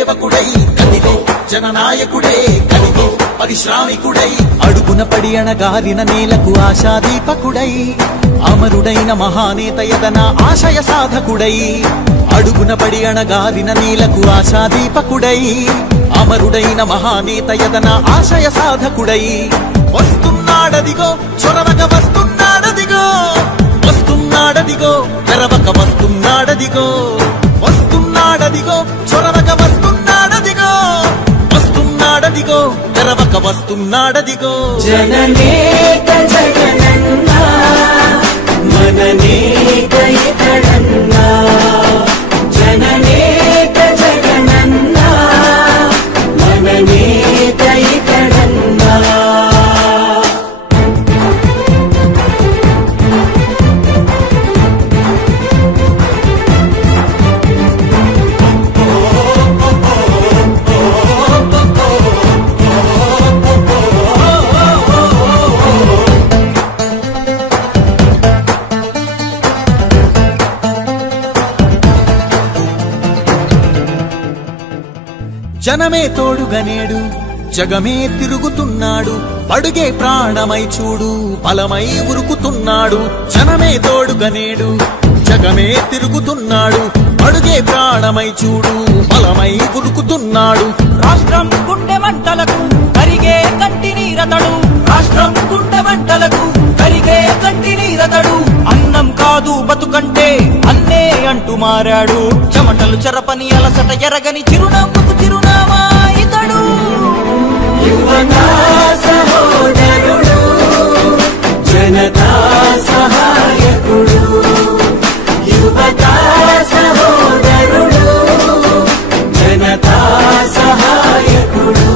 సేవకుడై కదిలే జననాయకుడే కదిలే పరిశ్రామికుడై అడుగున పడి అణగారిన నేలకు ఆశాదీపకుడై అమరుడైన మహానేత యదన ఆశయ సాధకుడై అడుగున పడి అణగారిన నేలకు ఆశాదీపకుడై అమరుడైన మహానేత యదన ఆశయ సాధకుడై వస్తున్నాడదిగో చొరవక వస్తున్నాడదిగో వస్తున్నాడదిగో తెరవక వస్తున్నాడదిగో వస్తున్నాడదిగో చొరవక వస్తున్నాడదిగో వస్తున్నాడదిగో తెరవక వస్తున్నాడదిగో జననేక జగనన్నా మననేక ఇతడన్నా జననేక జగనన్నా మననేక ఇతడన్నా జనమే తోడుగనేడు జగమే తిరుగుతున్నాడు అడుగే ప్రాణమై చూడు బలమై ఉరుకుతున్నాడు జనమే తోడుగనేడు జగమే తిరుగుతున్నాడు అడుగే ప్రాణమై చూడు బలమై ఉరుకుతున్నాడు రాష్ట్రం గుండె మంటలకు కరిగే కంటి నీరతడు రాష్ట్రం గుండె మంటలకు కరిగే కంటి నీరతడు అన్నం కాదు బతుకంటే అన్నే అంటూ మారాడు చెమటలు చెరపని అలసట ఎరగని చిరునవ్వుకు చిరునామా ఇతడు యువతా సహోదరుడు జనతా సహాయకుడు యువతా సహోదరుడు జనతా సహాయకుడు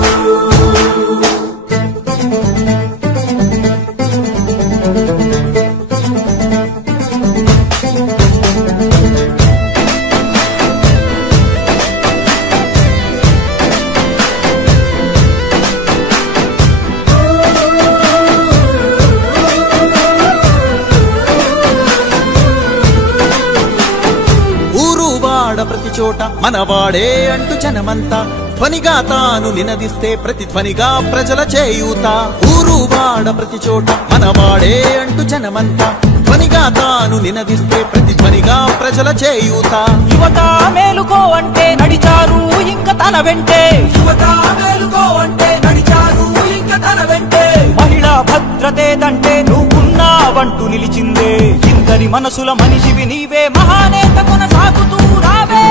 ప్రతి చోట మనవాడే అంటూ జనమంతా ధ్వనిగా తాను నినదిస్తే ప్రతిధ్వనిగా ప్రజల చేయూత ఊరు వాడ ప్రతి చోట మనవాడే అంటూ జనమంతా ధ్వనిగా తాను నినదిస్తే ప్రతిధ్వనిగా ప్రజల చేయూత యువత మేలుకో అంటే నడిచారు ఇంకా తన వెంటే యువత మేలుకో అంటే నడిచారు ఇంకా తన వెంటే మహిళా భద్రతేదంటే నువ్వున్నావంటూ నిలిచిందే ఇందరి మనసుల మనిషివి నీవే మహానేత కొనసాగుతూ రావే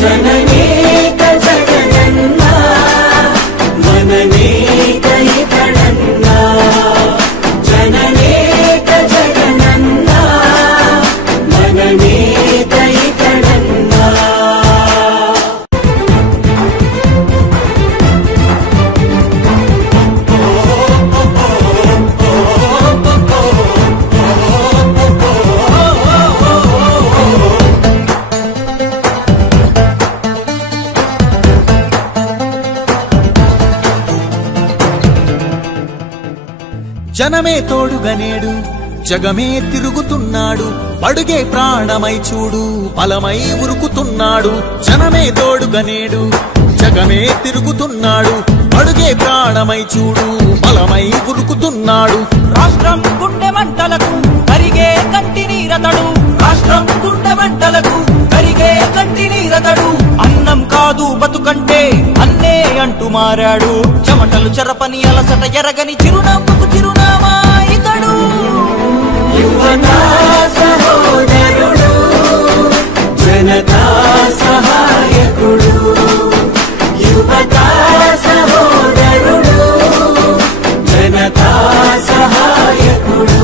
జననేక జగనన్నా మననేక ఇతడన్నా జననేక జగనన్నా మననేక ఇతడన్నా జనమే తోడుగనేడు జగమే తిరుగుతున్నాడు అడుగే ప్రాణమై చూడు బలమై ఉరుకుతున్నాడు జనమే తోడుగనేడు జగమే తిరుగుతున్నాడు అడుగే ప్రాణమై చూడు బలమై ఉరుకుతున్నాడు రాష్ట్రం గుండె మంటలకు కరిగే కంటి నీరతడు రాష్ట్రం గుండె మంటలకు కరిగే కంటి నీరతడు అన్నం కాదు బతుకంటే అన్నే అంటూ మారాడు చెమటలు చెరపని అలసట ఎరగని చిరునవ్వుకు చిరునామా ఇతడు యువతా సహోదరుడు జనతా సహాయకుడు యువతా సహోదరుడు జనతా సహాయకుడు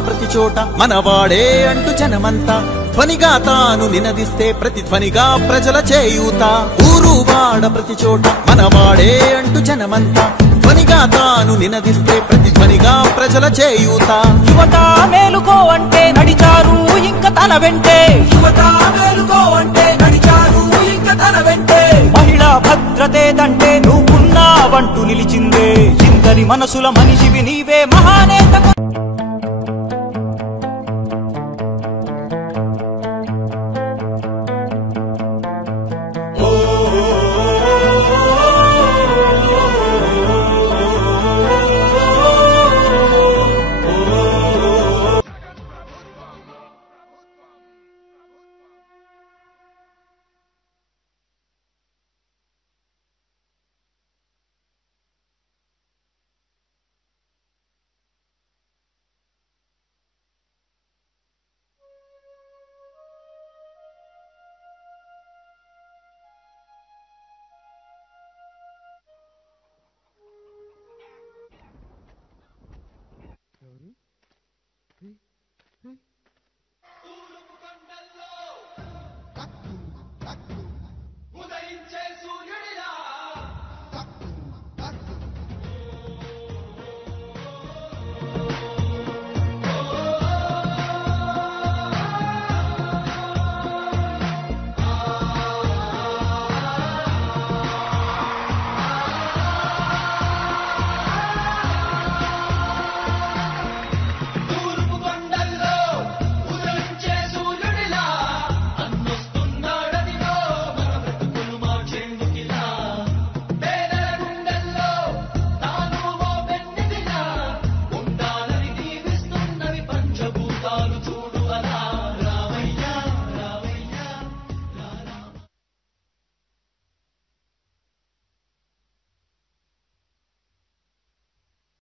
ప్రతి చోట మనవాడే అంటూ జనమంతా ధ్వనిగా తాను నినదిస్తే ప్రతిధ్వనిగా ప్రజల చేయూత ఊరు వాడ ప్రతి చోట మనవాడే అంటూ జనమంతా ధ్వనిగా తాను నినదిస్తే ప్రతిధ్వనిగా ప్రజల చేయూత యువత మేలుకో అంటే నడిచారు ఇంక తన వెంటే యువత మేలుకో అంటే నడిచారు ఇంక తన వెంటే మహిళా భద్రతేదంటే నువ్వున్నావంటూ నిలిచిందే ఇందరి మనసుల మనిషివి నీవే మహానేత